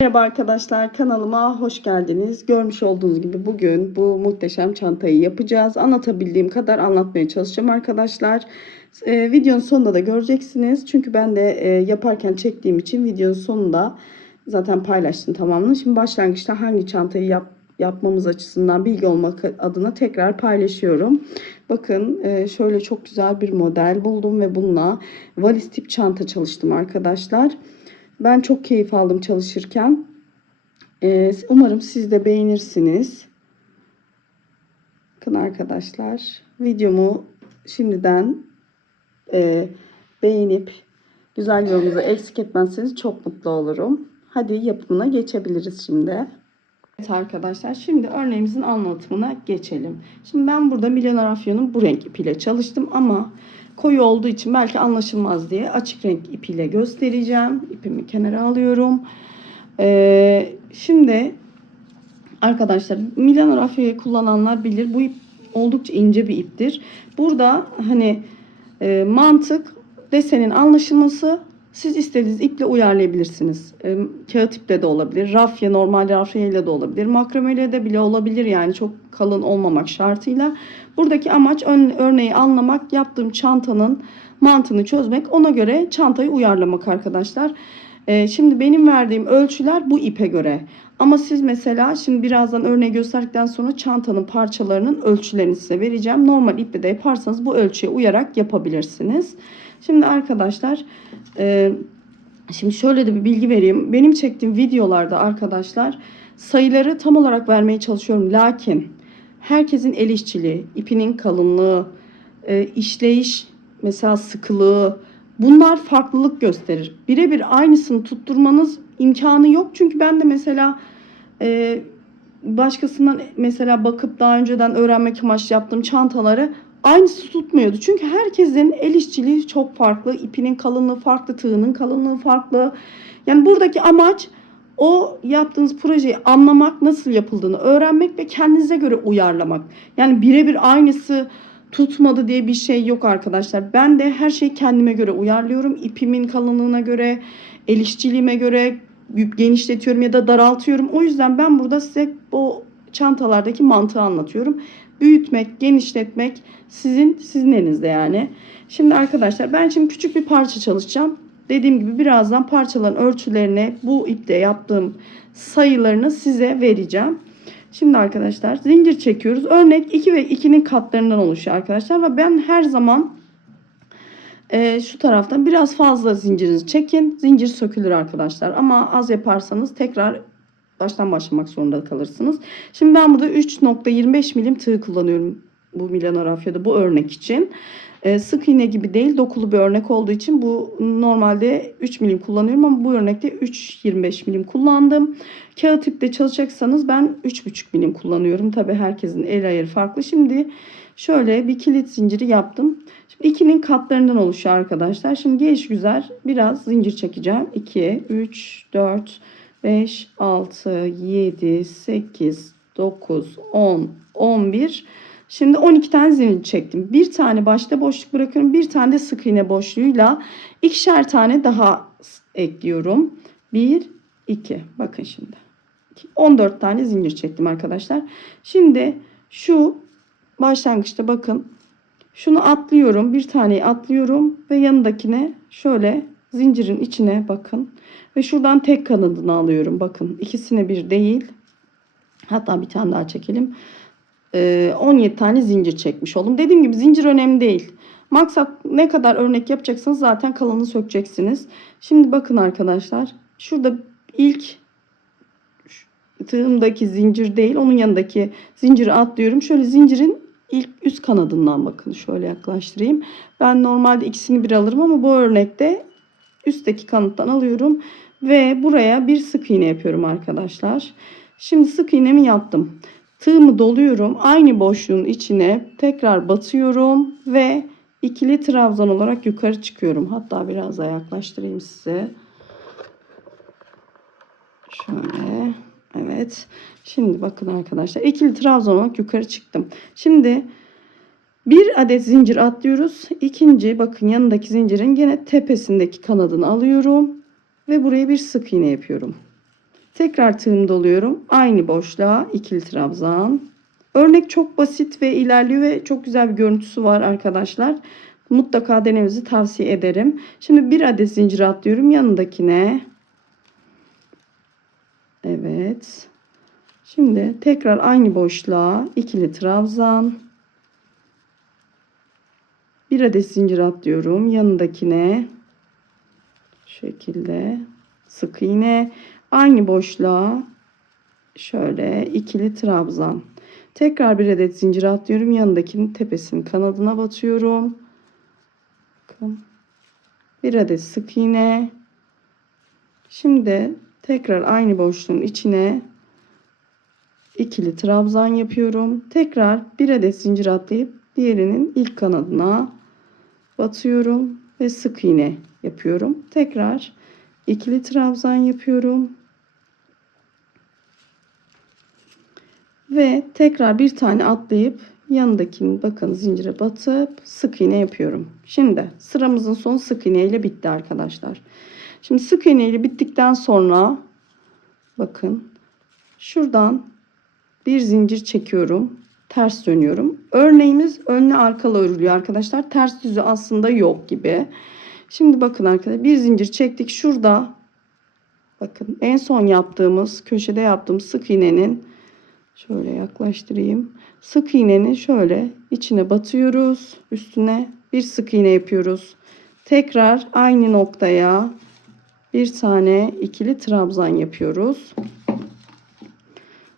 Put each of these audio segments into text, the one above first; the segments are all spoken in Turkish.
Merhaba arkadaşlar, kanalıma hoş geldiniz. Görmüş olduğunuz gibi bugün bu muhteşem çantayı yapacağız. Anlatabildiğim kadar anlatmaya çalışacağım arkadaşlar. Videonun sonunda da göreceksiniz. Çünkü ben de yaparken çektiğim için videonun sonunda zaten paylaştım tamamını. Şimdi başlangıçta hangi çantayı yapmamız açısından bilgi olmak adına tekrar paylaşıyorum. Bakın şöyle çok güzel bir model buldum ve bununla valiz tip çanta çalıştım arkadaşlar. Ben çok keyif aldım çalışırken. Umarım siz de beğenirsiniz. Bakın arkadaşlar, videomu şimdiden beğenip güzel yorumunuzu eksik etmezseniz çok mutlu olurum. Hadi yapımına geçebiliriz şimdi. Evet arkadaşlar, şimdi örneğimizin anlatımına geçelim. Şimdi ben burada Milano Raffio'nun bu renk ipiyle çalıştım ama koyu olduğu için belki anlaşılmaz diye açık renk ipiyle göstereceğim. İpimi kenara alıyorum. Şimdi arkadaşlar, Milano Raffio'yu kullananlar bilir. Bu ip oldukça ince bir iptir. Burada hani mantık desenin anlaşılması, siz istediğiniz iple uyarlayabilirsiniz. Kağıt iple de olabilir. Raffia, normal raffia ile de olabilir. Makrame de bile olabilir, yani çok kalın olmamak şartıyla. Buradaki amaç örneği anlamak, yaptığım çantanın mantığını çözmek, ona göre çantayı uyarlamak arkadaşlar. Şimdi benim verdiğim ölçüler bu ipe göre. Ama siz mesela şimdi birazdan örneği gösterdikten sonra çantanın parçalarının ölçülerini size vereceğim. Normal iple de yaparsanız bu ölçüye uyarak yapabilirsiniz. Şimdi arkadaşlar şimdi şöyle de bir bilgi vereyim. Benim çektiğim videolarda arkadaşlar sayıları tam olarak vermeye çalışıyorum. Lakin herkesin el işçiliği, ipinin kalınlığı, işleyiş mesela sıkılığı, bunlar farklılık gösterir. Birebir aynısını tutturmanız imkanı yok. Çünkü ben de mesela başkasından mesela bakıp daha önceden öğrenmek amaçlı yaptığım çantaları aynısı tutmuyordu. Çünkü herkesin el işçiliği çok farklı. İpinin kalınlığı farklı, tığının kalınlığı farklı. Yani buradaki amaç o yaptığınız projeyi anlamak, nasıl yapıldığını öğrenmek ve kendinize göre uyarlamak. Yani birebir aynısı tutmadı diye bir şey yok arkadaşlar. Ben de her şeyi kendime göre uyarlıyorum. İpimin kalınlığına göre, el işçiliğime göre genişletiyorum ya da daraltıyorum. O yüzden ben burada size bu çantalardaki mantığı anlatıyorum. Büyütmek, genişletmek sizin elinizde yani. Şimdi arkadaşlar, ben şimdi küçük bir parça çalışacağım. Dediğim gibi birazdan parçaların ölçülerini, bu ipte yaptığım sayılarını size vereceğim. Şimdi arkadaşlar zincir çekiyoruz. Örnek 2 ve 2'nin katlarından oluşuyor arkadaşlar. Ve ben her zaman şu taraftan biraz fazla zincirinizi çekin. Zincir sökülür arkadaşlar. Ama az yaparsanız tekrar baştan başlamak zorunda kalırsınız. Şimdi ben burada 3.25 milim tığ kullanıyorum. Bu Milano Raffio'da bu örnek için. Sık iğne gibi değil, dokulu bir örnek olduğu için bu normalde 3 milim kullanıyorum ama bu örnekte 3.25 milim kullandım. Kağıt ipte çalışacaksanız ben 3.5 milim kullanıyorum. Tabi herkesin el ayarı farklı. Şimdi şöyle bir kilit zinciri yaptım. Şimdi 2'nin katlarından oluşuyor arkadaşlar. Şimdi gelişgüzel biraz zincir çekeceğim. 2, 3, 4, 5, 6, 7, 8, 9, 10, 11. Şimdi 12 tane zincir çektim. Bir tane başta boşluk bırakıyorum. Bir tane de sık iğne boşluğuyla ikişer tane daha ekliyorum. 1, 2. Bakın şimdi. 14 tane zincir çektim arkadaşlar. Şimdi şu başlangıçta bakın. Şunu atlıyorum. Bir taneyi atlıyorum. Ve yanındakine şöyle zincirin içine bakın. Ve şuradan tek kanadını alıyorum. Bakın ikisine bir değil. Hatta bir tane daha çekelim. 17 tane zincir çekmiş oldum. Dediğim gibi zincir önemli değil. Maksat ne kadar örnek yapacaksanız zaten kalanını sökeceksiniz. Şimdi bakın arkadaşlar. Şurada ilk tığımdaki zincir değil, onun yanındaki zinciri atlıyorum. Şöyle zincirin ilk üst kanadından bakın. Şöyle yaklaştırayım. Ben normalde ikisini bir alırım ama bu örnekte üstteki kanattan alıyorum. Ve buraya bir sık iğne yapıyorum arkadaşlar. Şimdi sık iğnemi yaptım. Tığımı doluyorum. Aynı boşluğun içine tekrar batıyorum ve ikili trabzan olarak yukarı çıkıyorum. Hatta biraz daha yaklaştırayım size. Şöyle. Evet. Şimdi bakın arkadaşlar. İkili trabzan olarak yukarı çıktım. Şimdi bir adet zincir atlıyoruz. İkinci bakın yanındaki zincirin gene tepesindeki kanadını alıyorum. Ve buraya bir sık iğne yapıyorum. Tekrar tığımı doluyorum. Aynı boşluğa ikili trabzan. Örnek çok basit ve ilerliyor ve çok güzel bir görüntüsü var arkadaşlar. Mutlaka denemenizi tavsiye ederim. Şimdi bir adet zincir atlıyorum yanındakine. Evet. Şimdi tekrar aynı boşluğa ikili trabzan. Bir adet zincir atlıyorum yanındakine. Şu şekilde sık iğne. Aynı boşluğa şöyle ikili trabzan. Tekrar bir adet zincir atlıyorum. Yanındakinin tepesinin kanadına batıyorum. Bakın. Bir adet sık iğne. Şimdi tekrar aynı boşluğun içine ikili trabzan yapıyorum. Tekrar bir adet zincir atlayıp diğerinin ilk kanadına batıyorum ve sık iğne yapıyorum. Tekrar ikili trabzan yapıyorum. Ve tekrar bir tane atlayıp yanındakini bakın zincire batıp sık iğne yapıyorum. Şimdi sıramızın sonu sık iğne ile bitti arkadaşlar. Şimdi sık iğne ile bittikten sonra bakın şuradan bir zincir çekiyorum. Ters dönüyorum. Örneğimiz önlü arkalı örülüyor arkadaşlar. Ters düzü aslında yok gibi. Şimdi bakın arkadaşlar bir zincir çektik. Şurada bakın en son yaptığımız köşede yaptığımız sık iğnenin şöyle yaklaştırayım. Sık iğnenin şöyle içine batıyoruz. Üstüne bir sık iğne yapıyoruz. Tekrar aynı noktaya bir tane ikili trabzan yapıyoruz.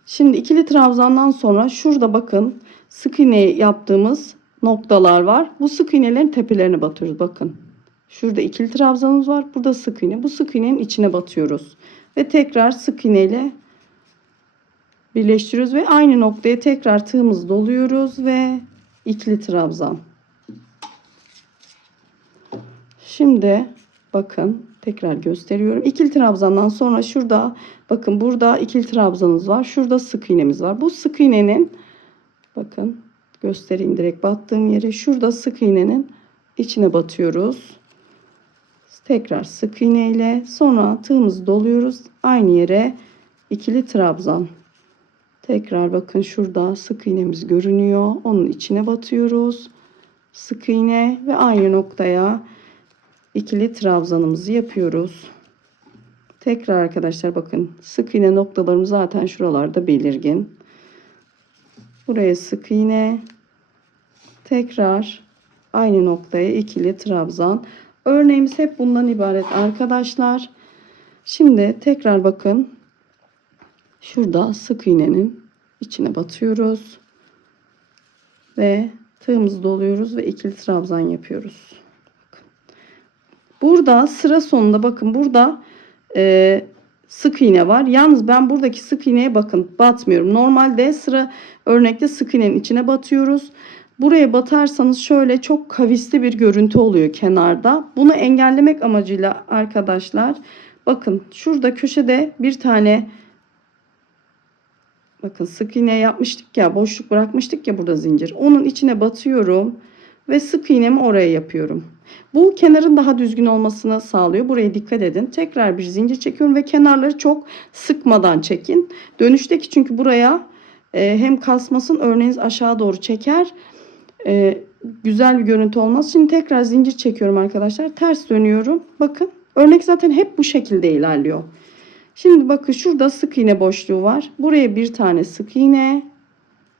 Şimdi ikili trabzandan sonra şurada bakın sık iğne yaptığımız noktalar var. Bu sık iğnelerin tepelerine batıyoruz. Bakın. Şurada ikili trabzanımız var. Burada sık iğne. Bu sık iğnenin içine batıyoruz. Ve tekrar sık iğne ile birleştiriyoruz ve aynı noktaya tekrar tığımızı doluyoruz ve ikili trabzan. Şimdi bakın tekrar gösteriyorum. İkili trabzandan sonra şurada bakın burada ikili trabzanımız var. Şurada sık iğnemiz var. Bu sık iğnenin bakın göstereyim direkt battığım yere. Şurada sık iğnenin içine batıyoruz. Tekrar sık iğne ile sonra tığımızı doluyoruz. Aynı yere ikili trabzan. Tekrar bakın şurada sık iğnemiz görünüyor. Onun içine batıyoruz. Sık iğne ve aynı noktaya ikili trabzanımızı yapıyoruz. Tekrar arkadaşlar bakın sık iğne noktalarım zaten şuralarda belirgin. Buraya sık iğne. Tekrar aynı noktaya ikili trabzan. Örneğimiz hep bundan ibaret arkadaşlar. Şimdi tekrar bakın. Şurada sık iğnenin içine batıyoruz. Ve tığımızı doluyoruz ve ikili trabzan yapıyoruz. Burada sıra sonunda bakın burada sık iğne var. Yalnız ben buradaki sık iğneye bakın batmıyorum. Normalde sıra örnekte sık iğnenin içine batıyoruz. Buraya batarsanız şöyle çok kavisli bir görüntü oluyor kenarda. Bunu engellemek amacıyla arkadaşlar bakın şurada köşede bir tane bakın sık iğne yapmıştık ya, boşluk bırakmıştık ya burada zincir. Onun içine batıyorum ve sık iğnemi oraya yapıyorum. Bu kenarın daha düzgün olmasını sağlıyor. Buraya dikkat edin. Tekrar bir zincir çekiyorum ve kenarları çok sıkmadan çekin. Dönüşteki çünkü buraya hem kasmasın, örneğiniz aşağı doğru çeker. Güzel bir görüntü olmaz. Şimdi tekrar zincir çekiyorum arkadaşlar. Ters dönüyorum. Bakın örnek zaten hep bu şekilde ilerliyor. Şimdi bakın şurada sık iğne boşluğu var. Buraya bir tane sık iğne.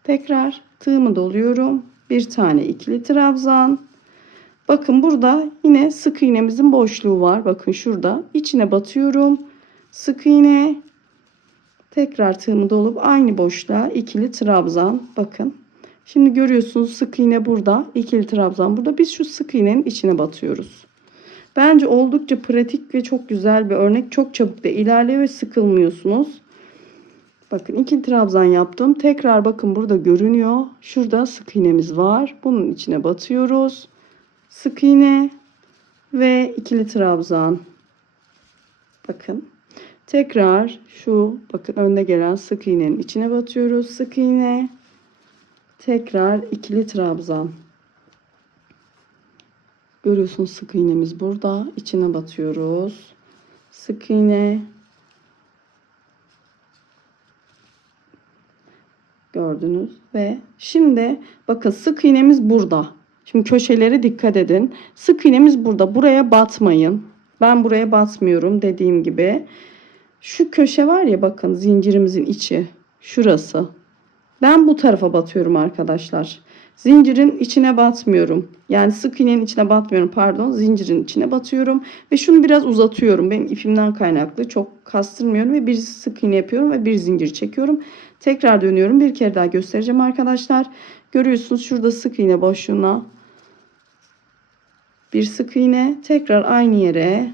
Tekrar tığımı doluyorum. Bir tane ikili trabzan. Bakın burada yine sık iğnemizin boşluğu var. Bakın şurada. İçine batıyorum. Sık iğne. Tekrar tığımı dolup aynı boşluğa ikili trabzan. Bakın. Şimdi görüyorsunuz sık iğne burada. İkili trabzan burada. Biz şu sık iğnenin içine batıyoruz. Bence oldukça pratik ve çok güzel bir örnek. Çok çabuk da ilerliyor ve sıkılmıyorsunuz. Bakın ikili trabzan yaptım. Tekrar bakın burada görünüyor. Şurada sık iğnemiz var. Bunun içine batıyoruz. Sık iğne ve ikili trabzan. Bakın. Tekrar şu bakın önde gelen sık iğnenin içine batıyoruz. Sık iğne. Tekrar ikili trabzan. Görüyorsunuz sık iğnemiz burada. İçine batıyoruz. Sık iğne. Gördünüz ve şimdi bakın sık iğnemiz burada. Şimdi köşelere dikkat edin. Sık iğnemiz burada. Buraya batmayın. Ben buraya batmıyorum dediğim gibi. Şu köşe var ya, bakın zincirimizin içi. Şurası. Ben bu tarafa batıyorum arkadaşlar. Zincirin içine batmıyorum. Yani sık iğnenin içine batmıyorum, pardon. Zincirin içine batıyorum. Ve şunu biraz uzatıyorum. Benim ipimden kaynaklı. Çok kastırmıyorum. Ve bir sık iğne yapıyorum ve bir zincir çekiyorum. Tekrar dönüyorum. Bir kere daha göstereceğim arkadaşlar. Görüyorsunuz şurada sık iğne boşluğuna. Bir sık iğne. Tekrar aynı yere.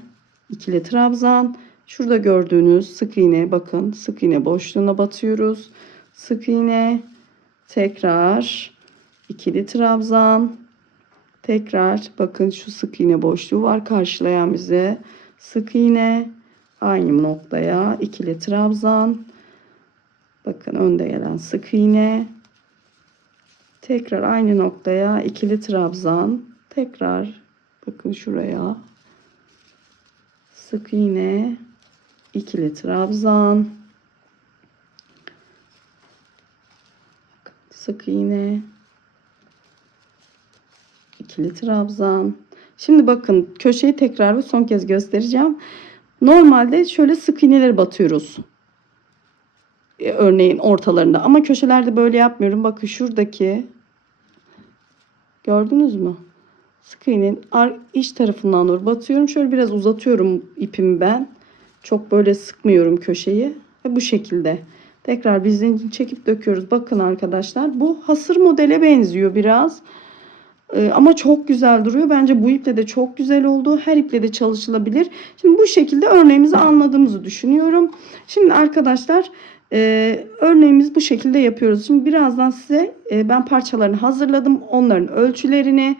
İkili trabzan. Şurada gördüğünüz sık iğne, bakın sık iğne boşluğuna batıyoruz. Sık iğne. Tekrar ikili trabzan. Tekrar bakın şu sık iğne boşluğu var karşılayan bize. Sık iğne. Aynı noktaya ikili trabzan. Bakın önde gelen sık iğne. Tekrar aynı noktaya ikili trabzan. Tekrar bakın şuraya. Sık iğne. İkili trabzan. Sık iğne. İkili trabzan. Şimdi bakın köşeyi tekrar ve son kez göstereceğim. Normalde şöyle sık iğneleri batıyoruz. Örneğin ortalarında. Ama köşelerde böyle yapmıyorum. Bakın şuradaki. Gördünüz mü? Sık iğnenin iç tarafından doğru batıyorum. Şöyle biraz uzatıyorum ipimi ben. Çok böyle sıkmıyorum köşeyi. Ve bu şekilde. Tekrar bir zincir çekip döküyoruz. Bakın arkadaşlar. Bu hasır modele benziyor biraz. Ama çok güzel duruyor. Bence bu iple de çok güzel oldu. Her iple de çalışılabilir. Şimdi bu şekilde örneğimizi anladığımızı düşünüyorum. Şimdi arkadaşlar örneğimiz bu şekilde yapıyoruz. Şimdi birazdan size ben parçalarını hazırladım. Onların ölçülerini,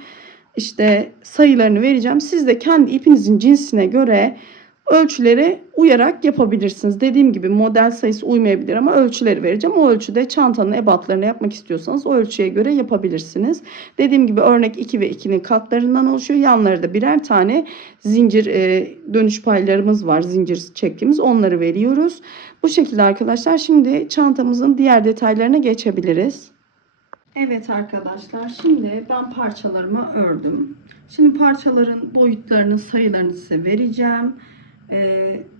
işte sayılarını vereceğim. Siz de kendi ipinizin cinsine göre ölçülere uyarak yapabilirsiniz. Dediğim gibi model sayısı uymayabilir ama ölçüleri vereceğim. O ölçüde çantanın ebatlarını yapmak istiyorsanız o ölçüye göre yapabilirsiniz. Dediğim gibi örnek 2 ve 2'nin katlarından oluşuyor. Yanları da birer tane zincir dönüş paylarımız var. Zincir çektiğimiz, onları veriyoruz. Bu şekilde arkadaşlar. Şimdi çantamızın diğer detaylarına geçebiliriz. Evet arkadaşlar, şimdi ben parçalarımı ördüm. Şimdi parçaların boyutlarını, sayılarını size vereceğim.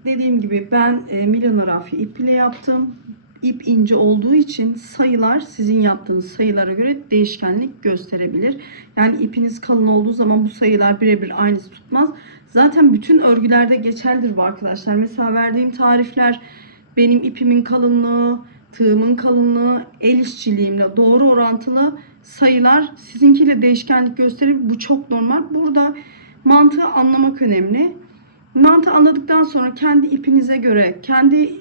Dediğim gibi ben milanorafi ip ile yaptım. İp ince olduğu için sayılar sizin yaptığınız sayılara göre değişkenlik gösterebilir. Yani ipiniz kalın olduğu zaman bu sayılar birebir aynısı tutmaz. Zaten bütün örgülerde geçerlidir bu arkadaşlar. Mesela verdiğim tarifler benim ipimin kalınlığı, tığımın kalınlığı, el işçiliğimle doğru orantılı sayılar sizinkiyle değişkenlik gösterir. Bu çok normal. Burada mantığı anlamak önemli. Mantığı anladıktan sonra kendi ipinize göre, kendi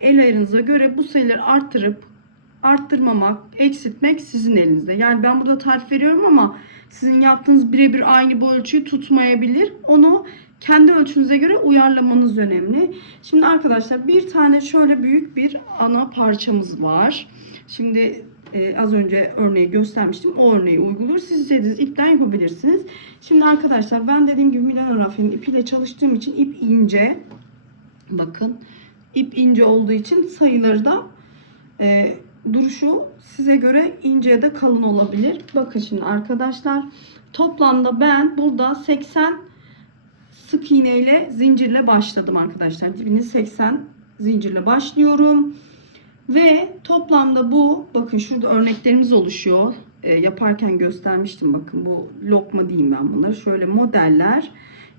el ayarınıza göre bu sayıları arttırıp arttırmamak, eksiltmek sizin elinizde. Yani ben burada tarif veriyorum ama sizin yaptığınız birebir aynı bu ölçüyü tutmayabilir. Onu kendi ölçünüze göre uyarlamanız önemli. Şimdi arkadaşlar bir tane şöyle büyük bir ana parçamız var. Şimdi az önce örneği göstermiştim. O örneği uyguluyor. Siz istediğiniz ipten yapabilirsiniz. Şimdi arkadaşlar ben dediğim gibi Milano Rafi'nin ipiyle çalıştığım için ip ince. Bakın ip ince olduğu için sayıları da duruşu size göre ince ya da kalın olabilir. Bakın şimdi arkadaşlar toplamda ben burada 80 sık iğne ile zincirle başladım arkadaşlar. Dibini 80 zincirle başlıyorum. Ve toplamda bu, bakın şurada örneklerimiz oluşuyor. Yaparken göstermiştim, bakın bu lokma diyeyim ben bunları. Şöyle modeller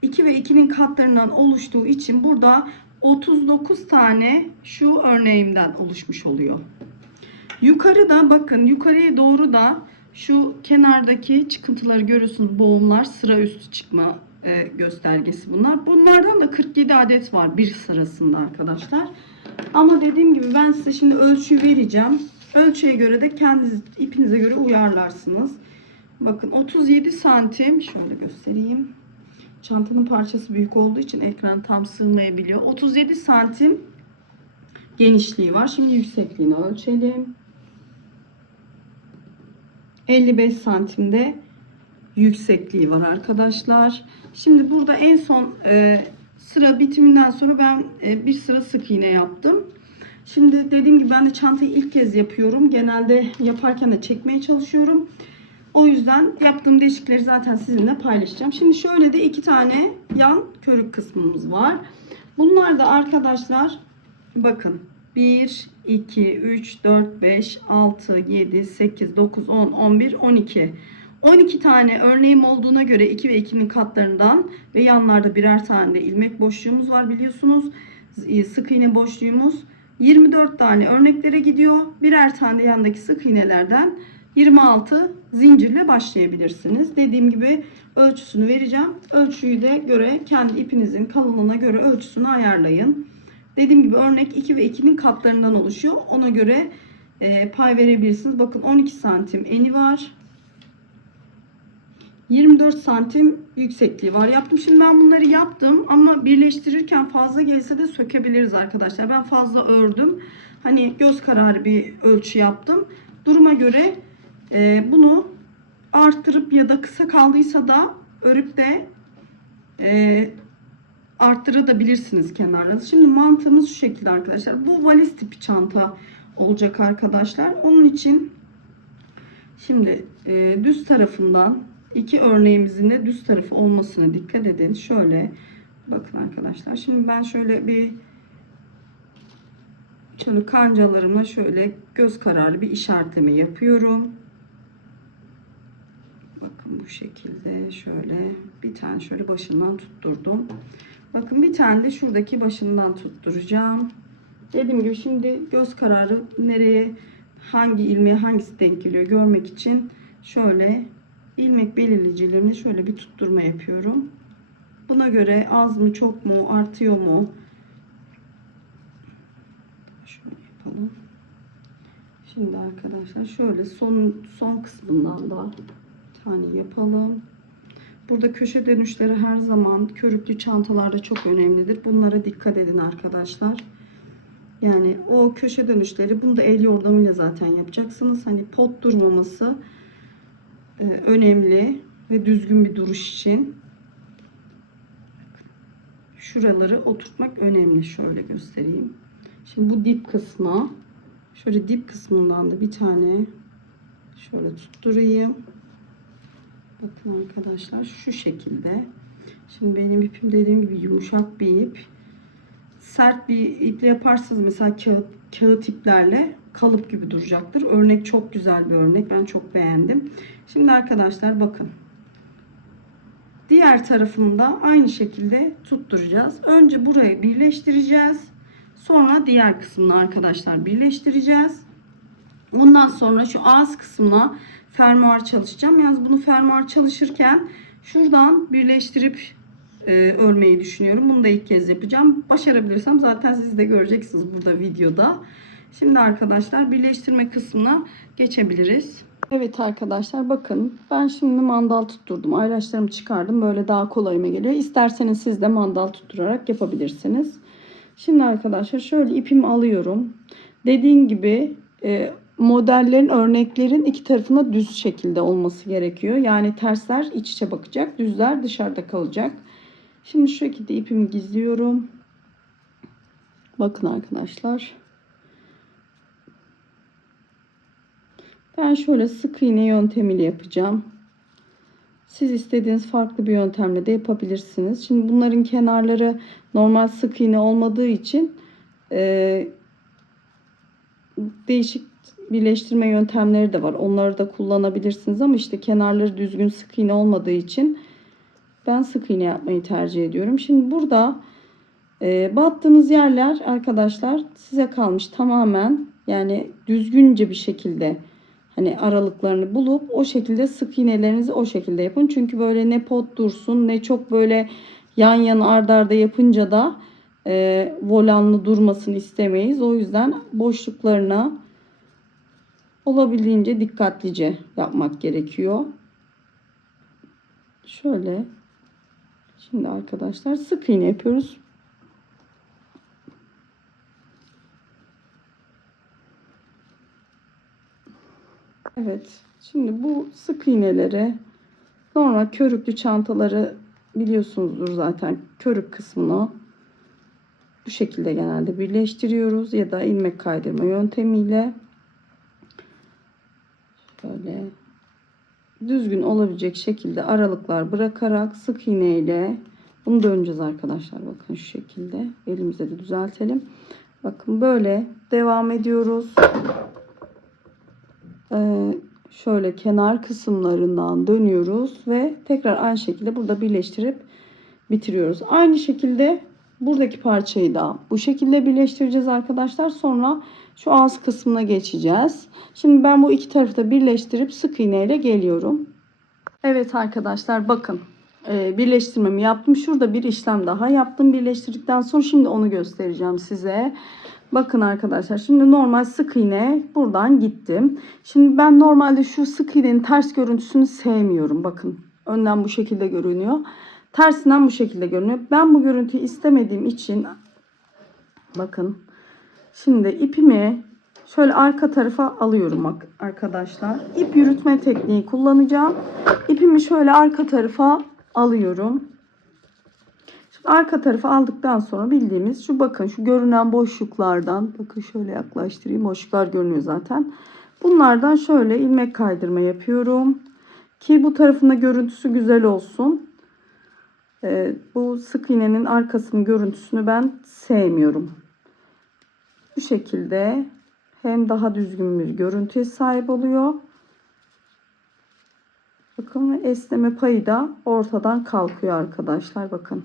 2 ve 2'nin katlarından oluştuğu için burada 39 tane şu örneğimden oluşmuş oluyor. Yukarıda bakın yukarıya doğru da şu kenardaki çıkıntıları görüyorsunuz, boğumlar, sıra üstü çıkma göstergesi bunlar. Bunlardan da 47 adet var bir sırasında arkadaşlar. Ama dediğim gibi ben size şimdi ölçüyü vereceğim. Ölçüye göre de kendiniz ipinize göre uyarlarsınız. Bakın 37 santim, şöyle göstereyim. Çantanın parçası büyük olduğu için ekran tam sığmayabiliyor. 37 santim genişliği var. Şimdi yüksekliğini ölçelim. 55 santimde yüksekliği var arkadaşlar. Şimdi burada en son sıra bitiminden sonra ben bir sıra sık iğne yaptım. Şimdi dediğim gibi ben de çantayı ilk kez yapıyorum. Genelde yaparken de çekmeye çalışıyorum. O yüzden yaptığım değişiklikleri zaten sizinle paylaşacağım. Şimdi şöyle de 2 tane yan körük kısmımız var. Bunlar da arkadaşlar bakın 1, 2, 3, 4, 5, 6, 7, 8, 9, 10, 11, 12. 12 tane örneğim olduğuna göre 2 ve 2'nin katlarından ve yanlarda birer tane de ilmek boşluğumuz var biliyorsunuz. Sık iğne boşluğumuz 24 tane örneklere gidiyor. Birer tane de yandaki sık iğnelerden 26 zincirle başlayabilirsiniz. Dediğim gibi ölçüsünü vereceğim. Ölçüyü de göre kendi ipinizin kalınlığına göre ölçüsünü ayarlayın. Dediğim gibi örnek 2 ve 2'nin katlarından oluşuyor. Ona göre pay verebilirsiniz. Bakın 12 santim eni var. 24 santim yüksekliği var. Yaptım. Şimdi ben bunları yaptım ama birleştirirken fazla gelse de sökebiliriz arkadaşlar. Ben fazla ördüm. Hani göz kararı bir ölçü yaptım. Duruma göre bunu arttırıp ya da kısa kaldıysa da örüp de arttırabilirsiniz kenarlarınızı. Şimdi mantığımız şu şekilde arkadaşlar. Bu valiz tipi çanta olacak arkadaşlar. Onun için şimdi düz tarafından iki örneğimizin de düz tarafı olmasına dikkat edin. Şöyle bakın arkadaşlar. Şimdi ben şöyle kancalarımla şöyle göz kararı bir işaretleme yapıyorum. Bakın bu şekilde şöyle bir tane şöyle başından tutturdum. Bakın bir tane de şuradaki başından tutturacağım. Dediğim gibi şimdi göz kararı nereye hangi ilmeğe hangisi denk geliyor görmek için şöyle ilmek belirleyicilerini şöyle bir tutturma yapıyorum. Buna göre az mı çok mu artıyor mu? Şöyle yapalım. Şimdi arkadaşlar şöyle son kısmından da bir tane yapalım. Burada köşe dönüşleri her zaman körüklü çantalarda çok önemlidir. Bunlara dikkat edin arkadaşlar. Yani o köşe dönüşleri bunu da el yordamıyla zaten yapacaksınız. Hani pot durmaması önemli ve düzgün bir duruş için. Şuraları oturtmak önemli. Şöyle göstereyim. Şimdi bu dip kısmı şöyle dip kısmından da bir tane şöyle tutturayım. Bakın arkadaşlar şu şekilde. Şimdi benim ipim dediğim gibi yumuşak bir ip. Sert bir iple yaparsanız mesela kağıt iplerle kalıp gibi duracaktır. Örnek çok güzel bir örnek. Ben çok beğendim. Şimdi arkadaşlar bakın. Diğer tarafını da aynı şekilde tutturacağız. Önce burayı birleştireceğiz. Sonra diğer kısmını arkadaşlar birleştireceğiz. Ondan sonra şu ağız kısmına fermuar çalışacağım. Yalnız bunu fermuar çalışırken şuradan birleştirip örmeyi düşünüyorum. Bunu da ilk kez yapacağım. Başarabilirsem zaten siz de göreceksiniz burada videoda. Şimdi arkadaşlar birleştirme kısmına geçebiliriz. Evet arkadaşlar bakın ben şimdi mandal tutturdum. Ayraçlarımı çıkardım. Böyle daha kolayıma geliyor. İsterseniz siz de mandal tutturarak yapabilirsiniz. Şimdi arkadaşlar şöyle ipimi alıyorum. Dediğim gibi modellerin, örneklerin iki tarafına düz şekilde olması gerekiyor. Yani tersler iç içe bakacak, düzler dışarıda kalacak. Şimdi şu şekilde ipimi gizliyorum. Bakın arkadaşlar. Ben şöyle sık iğne yöntemiyle yapacağım. Siz istediğiniz farklı bir yöntemle de yapabilirsiniz. Şimdi bunların kenarları normal sık iğne olmadığı için değişik birleştirme yöntemleri de var. Onları da kullanabilirsiniz ama işte kenarları düzgün sık iğne olmadığı için ben sık iğne yapmayı tercih ediyorum. Şimdi burada battığınız yerler arkadaşlar size kalmış tamamen. Yani düzgünce bir şekilde hani aralıklarını bulup o şekilde sık iğnelerinizi o şekilde yapın. Çünkü böyle ne pot dursun ne çok böyle yan yana ard arda yapınca da volanlı durmasını istemeyiz. O yüzden boşluklarına olabildiğince dikkatlice yapmak gerekiyor. Şöyle. Şimdi arkadaşlar sık iğne yapıyoruz. Evet. Şimdi bu sık iğneleri sonra körüklü çantaları biliyorsunuzdur zaten körük kısmını Bu şekilde genelde birleştiriyoruz ya da ilmek kaydırma yöntemiyle. Böyle düzgün olabilecek şekilde aralıklar bırakarak sık iğne ile bunu döneceğiz arkadaşlar. Bakın şu şekilde elimizde de düzeltelim. Bakın böyle devam ediyoruz. Şöyle kenar kısımlarından dönüyoruz ve tekrar aynı şekilde burada birleştirip bitiriyoruz. Aynı şekilde buradaki parçayı da bu şekilde birleştireceğiz arkadaşlar. Sonra şu ağız kısmına geçeceğiz. Şimdi ben bu iki tarafı da birleştirip sık iğne ile geliyorum. Evet arkadaşlar bakın birleştirmemi yaptım. Şurada bir işlem daha yaptım birleştirdikten sonra, şimdi onu göstereceğim size. Bakın arkadaşlar, şimdi normal sık iğne buradan gittim. Şimdi ben normalde şu sık iğnenin ters görüntüsünü sevmiyorum. Bakın önden bu şekilde görünüyor. Tersinden bu şekilde görünüyor. Ben bu görüntüyü istemediğim için bakın şimdi ipimi şöyle arka tarafa alıyorum bak arkadaşlar. İp yürütme tekniği kullanacağım. İpimi şöyle arka tarafa alıyorum. Şimdi arka tarafa aldıktan sonra bildiğimiz şu, bakın şu görünen boşluklardan, bakın şöyle yaklaştırayım, boşluklar görünüyor zaten. Bunlardan şöyle ilmek kaydırma yapıyorum ki bu tarafında görüntüsü güzel olsun. Bu sık iğnenin arkasının görüntüsünü ben sevmiyorum. Bu şekilde hem daha düzgün bir görüntüye sahip oluyor. Bakın ve esneme payı da ortadan kalkıyor arkadaşlar. Bakın.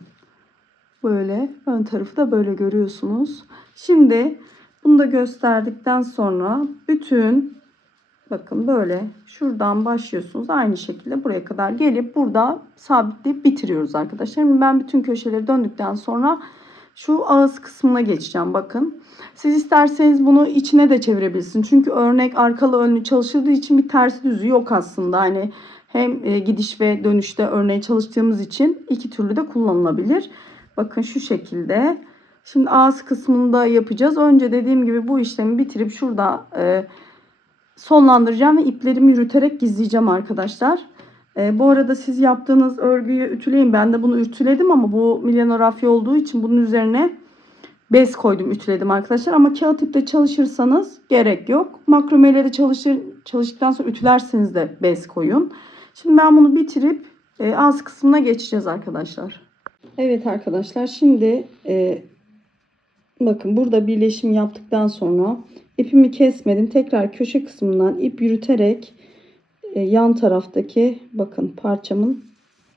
Böyle ön tarafı da böyle görüyorsunuz. Şimdi bunu da gösterdikten sonra bütün bakın böyle şuradan başlıyorsunuz. Aynı şekilde buraya kadar gelip burada sabitleyip bitiriyoruz arkadaşlar. Şimdi ben bütün köşeleri döndükten sonra şu ağız kısmına geçeceğim. Bakın. Siz isterseniz bunu içine de çevirebilirsiniz. Çünkü örnek arkalı önlü çalışıldığı için bir tersi düzü yok aslında. Hani hem gidiş ve dönüşte örneği çalıştığımız için iki türlü de kullanılabilir. Bakın şu şekilde. Şimdi ağız kısmında yapacağız. Önce dediğim gibi bu işlemi bitirip şurada sonlandıracağım ve iplerimi yürüterek gizleyeceğim arkadaşlar. Bu arada siz yaptığınız örgüyü ütüleyin. Ben de bunu ütüledim ama bu Milano rafya olduğu için bunun üzerine bez koydum, ütüledim arkadaşlar. Ama kağıt iple çalışırsanız gerek yok. Makromeleri çalıştıktan sonra ütülerseniz de bez koyun. Şimdi ben bunu bitirip ağız kısmına geçeceğiz arkadaşlar. Evet arkadaşlar, şimdi bakın burada birleşim yaptıktan sonra ipimi kesmedim. Tekrar köşe kısmından ip yürüterek yan taraftaki bakın parçamın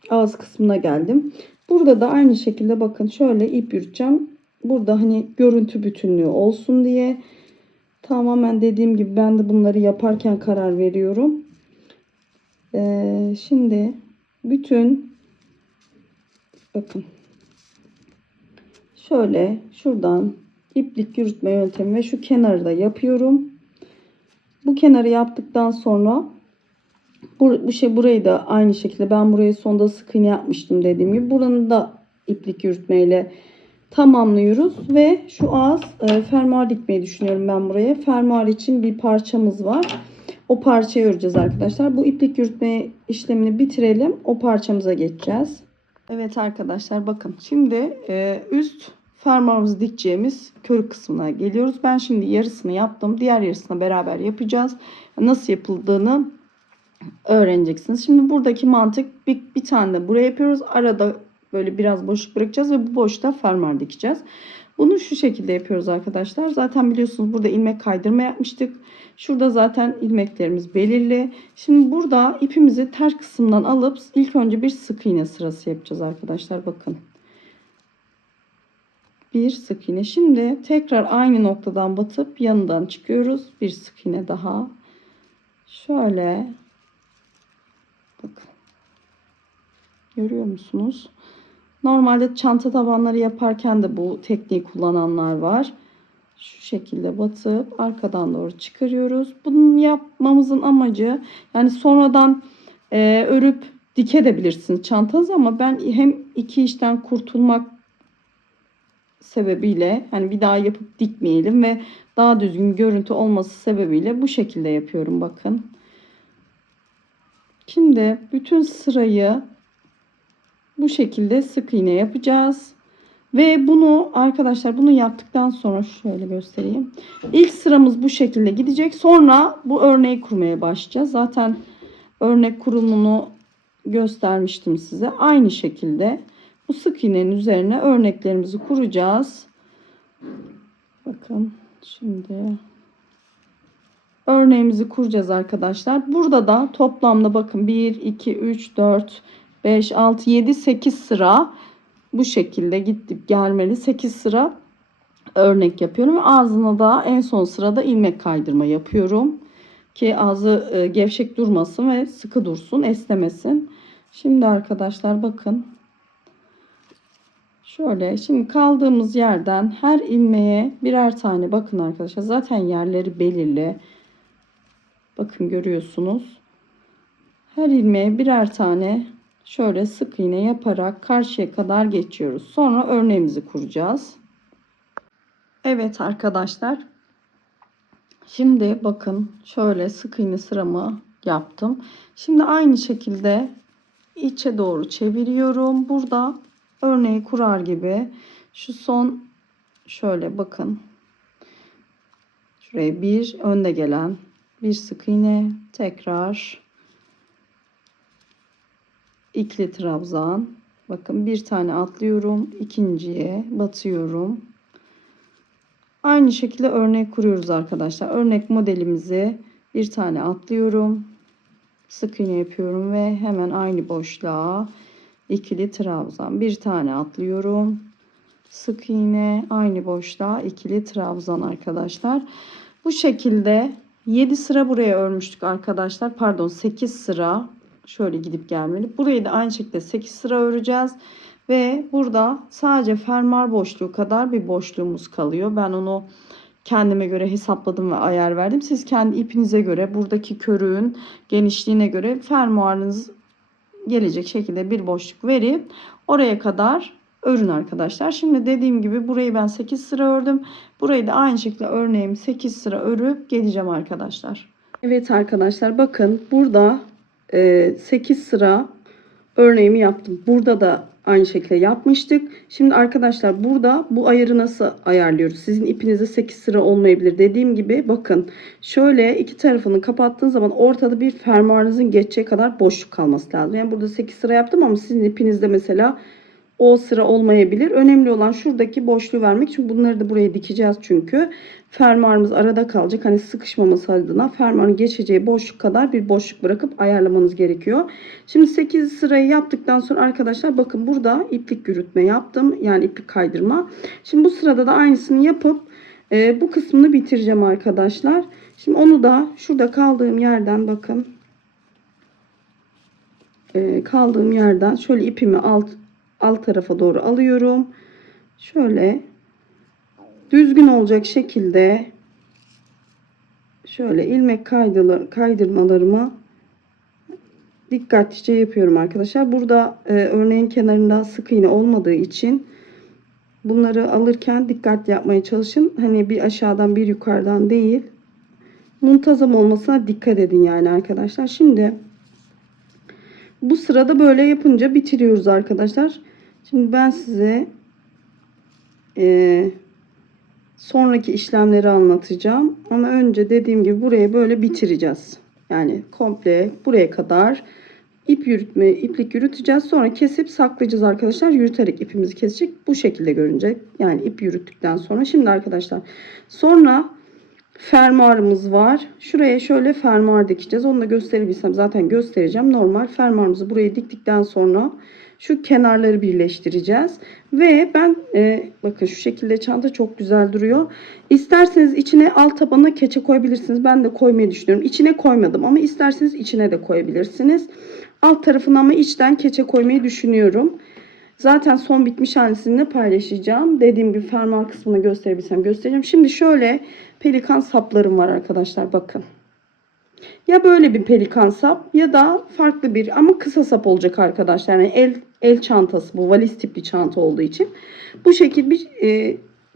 ağız kısmına geldim. Burada da aynı şekilde bakın şöyle ip yürüteceğim. Burada hani görüntü bütünlüğü olsun diye tamamen dediğim gibi ben de bunları yaparken karar veriyorum. Şimdi bütün bakın şöyle şuradan iplik yürütme yöntemi ve şu kenarı da yapıyorum. Bu kenarı yaptıktan sonra burayı da aynı şekilde ben burayı sonda sık iğne yapmıştım dediğim gibi. Buranın da iplik yürütmeyle tamamlıyoruz ve şu ağız fermuar dikmeyi düşünüyorum ben buraya. Fermuar için bir parçamız var. O parçayı öreceğiz arkadaşlar. Bu iplik yürütme işlemini bitirelim. O parçamıza geçeceğiz. Evet arkadaşlar bakın. Şimdi üst fermuarımızı dikeceğimiz körük kısmına geliyoruz. Ben şimdi yarısını yaptım. Diğer yarısını beraber yapacağız. Nasıl yapıldığını öğreneceksiniz. Şimdi buradaki mantık bir tane de buraya yapıyoruz. Arada böyle biraz boşluk bırakacağız ve bu boşluğa fermuar dikeceğiz. Bunu şu şekilde yapıyoruz arkadaşlar. Zaten biliyorsunuz burada ilmek kaydırma yapmıştık. Şurada zaten ilmeklerimiz belirli. Şimdi burada ipimizi ters kısımdan alıp ilk önce bir sık iğne sırası yapacağız arkadaşlar. Bakın. Bir sık iğne. Şimdi tekrar aynı noktadan batıp yanından çıkıyoruz. Bir sık iğne daha. Şöyle. Bakın. Görüyor musunuz? Normalde çanta tabanları yaparken de bu tekniği kullananlar var. Şu şekilde batıp arkadan doğru çıkarıyoruz. Bunu yapmamızın amacı yani sonradan örüp dikebilirsiniz çantanızı ama ben hem iki işten kurtulmak sebebiyle hani bir daha yapıp dikmeyelim ve daha düzgün görüntü olması sebebiyle bu şekilde yapıyorum bakın. Şimdi bütün sırayı bu şekilde sık iğne yapacağız. Ve bunu arkadaşlar bunu yaptıktan sonra şöyle göstereyim. İlk sıramız bu şekilde gidecek. Sonra bu örneği kurmaya başlayacağız. Zaten örnek kurumunu göstermiştim size. Aynı şekilde bu sık iğnenin üzerine örneklerimizi kuracağız. Bakın şimdi örneğimizi kuracağız arkadaşlar. Burada da toplamda bakın 1, 2, 3, 4, 5, 6, 7, 8 sıra bu şekilde gidip gelmeli. 8 sıra örnek yapıyorum. Ağzına da en son sırada ilmek kaydırma yapıyorum. Ki ağzı gevşek durmasın ve sıkı dursun, esnemesin. Şimdi arkadaşlar bakın. Şöyle şimdi kaldığımız yerden her ilmeğe birer tane bakın arkadaşlar. Zaten yerleri belirli. Bakın görüyorsunuz. Her ilmeğe birer tane şöyle sık iğne yaparak karşıya kadar geçiyoruz. Sonra örneğimizi kuracağız. Evet arkadaşlar. Şimdi bakın şöyle sık iğne sıramı yaptım. Şimdi aynı şekilde içe doğru çeviriyorum. Burada örneği kurar gibi şu son şöyle bakın. Şuraya bir önde gelen bir sık iğne, tekrar ikili trabzan. Bakın bir tane atlıyorum, ikinciye batıyorum. Aynı şekilde örnek kuruyoruz arkadaşlar. Örnek modelimizi bir tane atlıyorum. Sık iğne yapıyorum ve hemen aynı boşluğa ikili trabzan. Bir tane atlıyorum. Sık iğne, aynı boşluğa ikili trabzan arkadaşlar. Bu şekilde 7 sıra buraya örmüştük arkadaşlar. Pardon 8 sıra. Şöyle gidip gelmeli. Burayı da aynı şekilde 8 sıra öreceğiz. Ve burada sadece fermuar boşluğu kadar bir boşluğumuz kalıyor. Ben onu kendime göre hesapladım ve ayar verdim. Siz kendi ipinize göre buradaki körüğün genişliğine göre fermuarınız gelecek şekilde bir boşluk verip oraya kadar örün arkadaşlar. Şimdi dediğim gibi burayı ben 8 sıra ördüm. Burayı da aynı şekilde örneğimi 8 sıra örüp geleceğim arkadaşlar. Evet arkadaşlar bakın burada 8 sıra örneğimi yaptım. Burada da aynı şekilde yapmıştık. Şimdi arkadaşlar burada bu ayarı nasıl ayarlıyoruz? Sizin ipinizde 8 sıra olmayabilir. Dediğim gibi bakın şöyle iki tarafını kapattığınız zaman ortada bir fermuarınızın geçeceği kadar boşluk kalması lazım. Yani burada 8 sıra yaptım ama sizin ipinizde mesela o sıra olmayabilir. Önemli olan şuradaki boşluğu vermek. Çünkü bunları da buraya dikeceğiz çünkü. Fermuarımız arada kalacak. Hani sıkışmaması adına fermuarın geçeceği boşluk kadar bir boşluk bırakıp ayarlamanız gerekiyor. Şimdi 8 sırayı yaptıktan sonra arkadaşlar bakın burada iplik yürütme yaptım. Yani iplik kaydırma. Şimdi bu sırada da aynısını yapıp bu kısmını bitireceğim arkadaşlar. Şimdi onu da şurada kaldığım yerden bakın. Kaldığım yerden şöyle ipimi alt tarafa doğru alıyorum. Şöyle düzgün olacak şekilde şöyle ilmek kaydırmalarımı dikkatlice yapıyorum arkadaşlar. Burada örneğin kenarında sık iğne olmadığı için bunları alırken dikkatli yapmaya çalışın. Hani bir aşağıdan bir yukarıdan değil. Muntazam olmasına dikkat edin yani arkadaşlar. Şimdi bu sırada böyle yapınca bitiriyoruz arkadaşlar. Şimdi ben size sonraki işlemleri anlatacağım. Ama önce dediğim gibi buraya böyle bitireceğiz. Yani komple buraya kadar iplik yürüteceğiz. Sonra kesip saklayacağız arkadaşlar. Yürüterek ipimizi kesecek. Bu şekilde görünecek. Yani ip yürüttükten sonra. Şimdi arkadaşlar sonra fermuarımız var. Şuraya şöyle fermuar dikeceğiz. Onu da gösterebilsem zaten göstereceğim. Normal fermuarımızı buraya diktikten sonra şu kenarları birleştireceğiz. Ve ben bakın şu şekilde çanta çok güzel duruyor. İsterseniz içine alt tabanına keçe koyabilirsiniz. Ben de koymayı düşünüyorum. İçine koymadım ama isterseniz içine de koyabilirsiniz. Alt tarafına ama içten keçe koymayı düşünüyorum. Zaten son bitmiş halini paylaşacağım. Dediğim gibi fermuar kısmını gösterebilsem göstereceğim. Şimdi şöyle pelikan saplarım var arkadaşlar bakın. Ya böyle bir pelikan sap ya da farklı bir ama kısa sap olacak arkadaşlar. Yani el çantası bu valiz tipli çanta olduğu için. Bu şekilde bir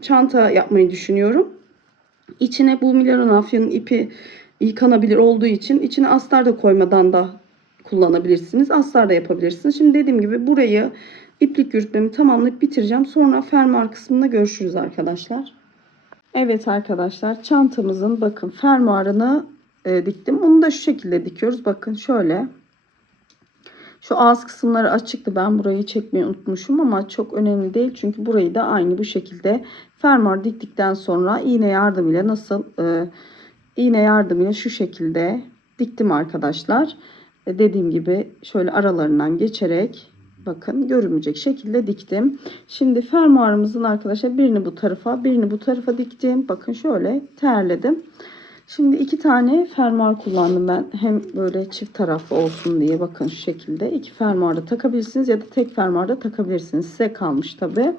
çanta yapmayı düşünüyorum. İçine bu Milano Nafya'nın ipi yıkanabilir olduğu için içine astar da koymadan da kullanabilirsiniz. Astar da yapabilirsiniz. Şimdi dediğim gibi burayı iplik yürütmemi tamamlayıp bitireceğim. Sonra fermuar kısmında görüşürüz arkadaşlar. Evet arkadaşlar, çantamızın bakın fermuarını diktim. Bunu da şu şekilde dikiyoruz. Bakın şöyle. Şu ağız kısımları açıktı. Ben burayı çekmeyi unutmuşum ama çok önemli değil. Çünkü burayı da aynı bu şekilde fermuar diktikten sonra iğne yardımıyla iğne yardımıyla şu şekilde diktim arkadaşlar. Dediğim gibi şöyle aralarından geçerek bakın görünmeyecek şekilde diktim. Şimdi fermuarımızın arkadaşlar birini bu tarafa birini bu tarafa diktim. Bakın şöyle terledim. Şimdi 2 tane fermuar kullandım ben. Hem böyle çift taraflı olsun diye bakın şu şekilde. 2 fermuar da takabilirsiniz ya da tek fermuar da takabilirsiniz. Size kalmış tabi.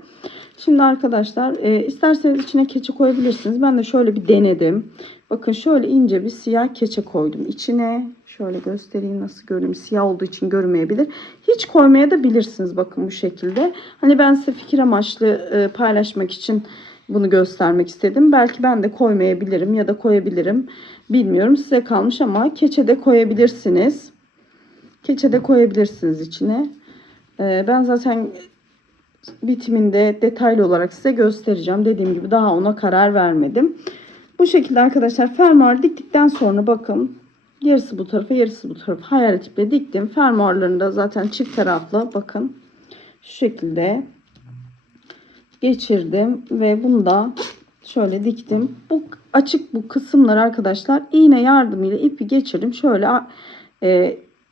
Şimdi arkadaşlar isterseniz içine keçe koyabilirsiniz. Ben de şöyle bir denedim. Bakın şöyle ince bir siyah keçe koydum içine. Şöyle göstereyim nasıl görünüyor. Siyah olduğu için görünmeyebilir. Hiç koymaya da bilirsiniz bakın bu şekilde. Hani ben size fikir amaçlı paylaşmak için bunu göstermek istedim. Belki ben de koymayabilirim ya da koyabilirim. Bilmiyorum, size kalmış ama keçe de koyabilirsiniz. Keçe de koyabilirsiniz içine. Ben zaten bitiminde detaylı olarak size göstereceğim. Dediğim gibi daha ona karar vermedim. Bu şekilde arkadaşlar fermuar diktikten sonra bakın yarısı bu tarafa yarısı bu tarafa hayalet iple diktim. Fermuarlarını da zaten çift taraflı bakın şu şekilde geçirdim ve bunu da şöyle diktim. Bu açık bu kısımlar arkadaşlar iğne yardımıyla ipi geçirdim. Şöyle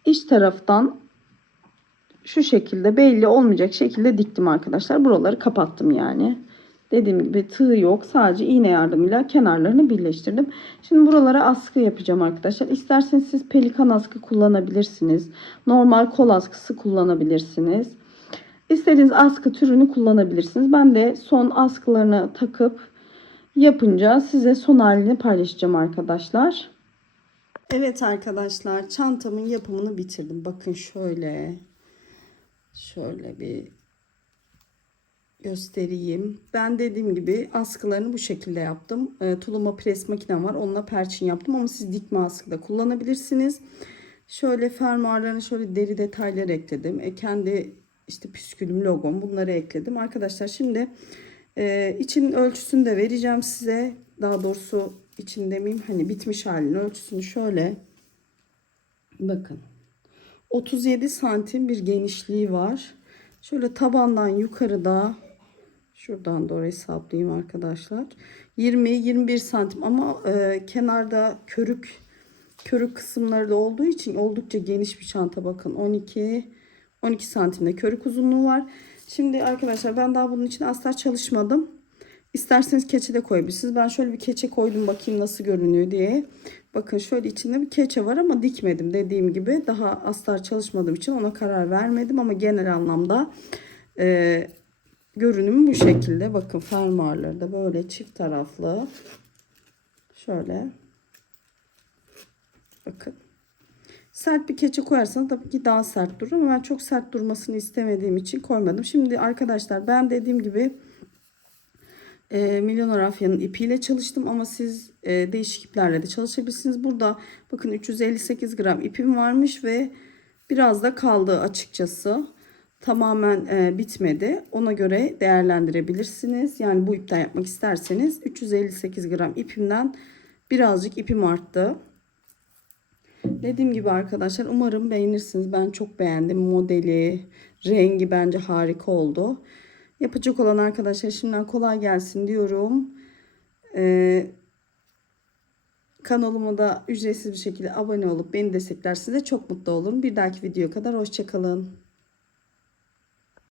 iç taraftan şu şekilde belli olmayacak şekilde diktim arkadaşlar. Buraları kapattım yani. Dediğim gibi tığ yok. Sadece iğne yardımıyla kenarlarını birleştirdim. Şimdi buralara askı yapacağım arkadaşlar. İsterseniz siz pelikan askı kullanabilirsiniz. Normal kol askısı kullanabilirsiniz. İstediğiniz askı türünü kullanabilirsiniz. Ben de son askılarını takıp yapınca size son halini paylaşacağım arkadaşlar. Evet arkadaşlar, çantamın yapımını bitirdim. Bakın şöyle bir göstereyim. Ben dediğim gibi askılarını bu şekilde yaptım. Tuluma pres makinem var. Onunla perçin yaptım ama siz dikme askı da kullanabilirsiniz. Şöyle fermuarlarına şöyle deri detaylar ekledim. Kendi işte püskülüm, logom bunları ekledim. Arkadaşlar şimdi için ölçüsünü de vereceğim size. Daha doğrusu için demeyeyim, hani bitmiş halinin ölçüsünü şöyle bakın. 37 santim bir genişliği var. Şöyle tabandan yukarıda şuradan doğru hesaplayayım arkadaşlar. 20-21 santim ama kenarda körük kısımları da olduğu için oldukça geniş bir çanta. Bakın 12 santimde körük uzunluğu var. Şimdi arkadaşlar ben daha bunun için astar çalışmadım. İsterseniz keçe de koyabilirsiniz. Ben şöyle bir keçe koydum bakayım nasıl görünüyor diye. Bakın şöyle içinde bir keçe var ama dikmedim. Dediğim gibi daha astar çalışmadığım için ona karar vermedim. Ama genel anlamda görünümü bu şekilde. Bakın fermuarları da böyle çift taraflı. Şöyle. Bakın. Sert bir keçe koyarsanız tabii ki daha sert durur ama ben çok sert durmasını istemediğim için koymadım. Şimdi arkadaşlar ben dediğim gibi Milyoner Afya'nın ipiyle çalıştım ama siz değişik iplerle de çalışabilirsiniz. Burada bakın 358 gram ipim varmış ve biraz da kaldı açıkçası. Tamamen bitmedi. Ona göre değerlendirebilirsiniz. Yani bu ipten yapmak isterseniz 358 gram ipimden birazcık ipim arttı. Dediğim gibi arkadaşlar umarım beğenirsiniz. Ben çok beğendim. Modeli, rengi bence harika oldu. Yapacak olan arkadaşlar şimdiden kolay gelsin diyorum. Kanalıma da ücretsiz bir şekilde abone olup beni desteklerseniz de çok mutlu olurum. Bir dahaki videoya kadar hoşça kalın.